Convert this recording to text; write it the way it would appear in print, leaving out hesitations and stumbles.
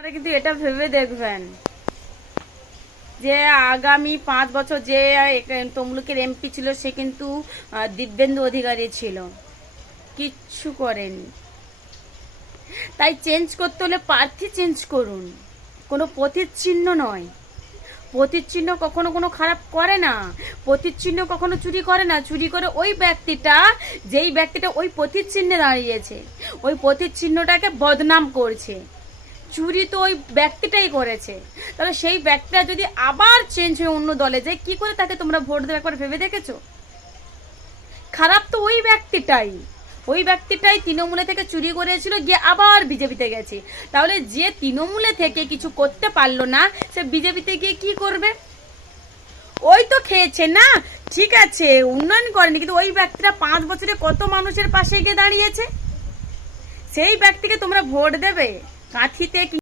কিন্তু এটা ভেবে দেখবেন যে আগামী 5 বছর যে তমলুকের এমপি ছিল সে কিন্তু দিব্যেন্দু অধিকারী ছিল, কিচ্ছু করেনি। তাই চেঞ্জ করতে হলে প্রার্থী চেঞ্জ করুন, কোনো প্রতিচ্ছিন্ন নয়। প্রতিচ্ছিন্ন কখনো কোনো খারাপ করে না, প্রতিচ্ছিন্ন কখনো চুরি করে না। চুরি করে ওই ব্যক্তিটা, যেই ব্যক্তিটা ওই প্রতিচ্ছিন্নে দাঁড়িয়েছে, ওই প্রতিচ্ছিন্নটাকে বদনাম করছে। চুরি তো ওই ব্যক্তিটাই করেছে। তাহলে সেই ব্যক্তিটা যদি আবার চেঞ্জ হয়ে অন্য দলে যায়, কি করে তাকে তোমরা ভোট দেবে একবার ভেবে দেখেছো? খারাপ তো ওই ব্যক্তিটাই, ওই ব্যক্তিটাই তৃণমূলে থেকে চুরি করেছিল, গিয়ে আবার বিজেপিতে গেছে। তাহলে যে তৃণমূলে থেকে কিছু করতে পারলো না, সে বিজেপিতে গিয়ে কি করবে? ওই তো খেয়েছে না, ঠিক আছে উন্নয়ন করেনি, কিন্তু ওই ব্যক্তিটা 5 বছরে কত মানুষের পাশে গিয়ে দাঁড়িয়েছে। সেই ব্যক্তিকে তোমরা ভোট দেবে? কাঁথিতে